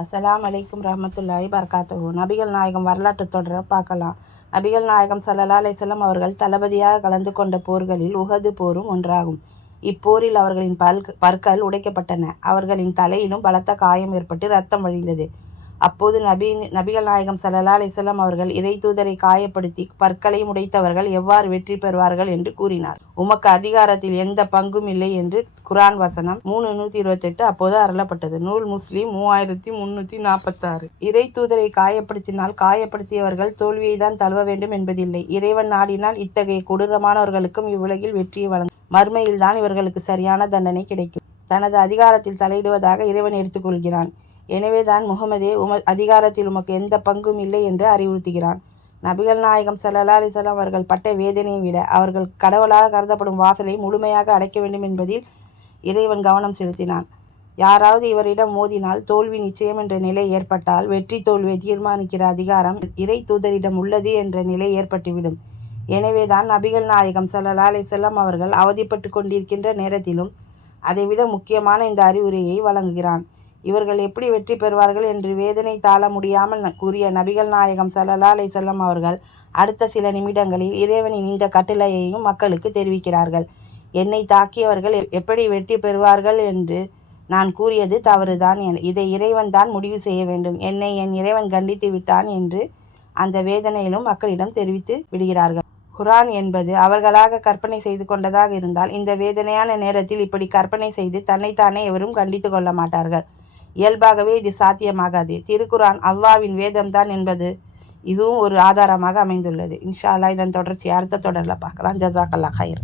அஸ்ஸலாமு அலைக்கும் ரஹ்மத்துல்லாஹி பரகாத்துஹு. நபிகள் நாயகம் வரலாற்று தொடரை பார்க்கலாம். நபிகள் நாயகம் ஸல்லல்லாஹு அலைஹி வஸல்லம் அவர்கள் தளபதியாக கலந்து கொண்ட போர்களில் உஹது போரும் ஒன்றாகும். இப்போரில் அவர்களின் பற்கள் உடைக்கப்பட்டன. அவர்களின் தலையிலும் பலத்த காயம் ஏற்பட்டு இரத்தம் வழிந்தது. அப்போது நபிகள் நாயகம் ஸல்லல்லாஹு அலைஹி வஸல்லம் அவர்கள் இறை தூதரை காயப்படுத்தி பற்களை உடைத்தவர்கள் எவ்வாறு வெற்றி பெறுவார்கள் என்று கூறினார். உமக்கு அதிகாரத்தில் எந்த பங்கும் இல்லை என்று குர்ஆன் வசனம் 3:128 அப்போது அருளப்பட்டது. நூல் முஸ்லிம் 3346. இறை தூதரை காயப்படுத்தினால் காயப்படுத்தியவர்கள் தோல்வியை தான் தழுவ வேண்டும் என்பதில்லை. இறைவன் நாடினால் இத்தகைய கொடூரமானவர்களுக்கும் இவ்வுலகில் வெற்றியை வழங்கும். மறுமையில் தான் இவர்களுக்கு சரியான தண்டனை கிடைக்கும். தனது அதிகாரத்தில் தலையிடுவதாக இறைவன் எடுத்துக்கொள்கிறான். எனவேதான் முகமதே, அதிகாரத்தில் உமக்கு எந்த பங்கும் இல்லை என்று அறிவுறுத்துகிறான். நபிகள் நாயகம் ஸல்லல்லாஹு அலைஹி வஸல்லம் அவர்கள் பட்ட வேதனையை விட அவர்கள் கடவுளாக கருதப்படும் வாசலை முழுமையாக அடைக்க வேண்டும் என்பதில் இறைவன் கவனம் செலுத்தினான். யாராவது இவரிடம் மோதினால் தோல்வி நிச்சயம் என்ற நிலை ஏற்பட்டால் வெற்றி தோல்வியை தீர்மானிக்கிற அதிகாரம் இறை தூதரிடம் உள்ளது என்ற நிலை ஏற்பட்டுவிடும். எனவேதான் நபிகள் நாயகம் ஸல்லல்லாஹு அலைஹி வஸல்லம் அவர்கள் அவதிப்பட்டு கொண்டிருக்கின்ற நேரத்திலும் அதைவிட முக்கியமான இந்த அறிவுரையை வழங்குகிறான். இவர்கள் எப்படி வெற்றி பெறுவார்கள் என்று வேதனை தாழ முடியாமல் கூறிய நபிகள் நாயகம் ஸல்லல்லாஹு அலைஹி வஸல்லம் அவர்கள் அடுத்த சில நிமிடங்களில் இறைவனின் இந்த கட்டளையையும் மக்களுக்கு தெரிவிக்கிறார்கள். என்னை தாக்கியவர்கள் எப்படி வெற்றி பெறுவார்கள் என்று நான் கூறியது தவறுதான். இதை இறைவன் தான் முடிவு செய்ய வேண்டும். என்னை என் இறைவன் கண்டித்து விட்டான் என்று அந்த வேதனையிலும் மக்களிடம் தெரிவித்து விடுகிறார்கள். குர்ஆன் என்பது அவர்களாக கற்பனை செய்து கொண்டதாக இருந்தால் இந்த வேதனையான நேரத்தில் இப்படி கற்பனை செய்து தன்னைத்தானே எவரும் கண்டித்து கொள்ள மாட்டார்கள். இயல்பாகவே இது சாத்தியமாகாது. திருக்குர்ஆன் அல்லாஹ்வின் வேதம்தான் என்பது இதுவும் ஒரு ஆதாரமாக அமைந்துள்ளது. இன்ஷா அல்லாஹ் இதன் தொடர்ச்சி அடுத்த தொடரில் பார்க்கலாம். ஜஸாக்கல்லாஹ் ஹைர்.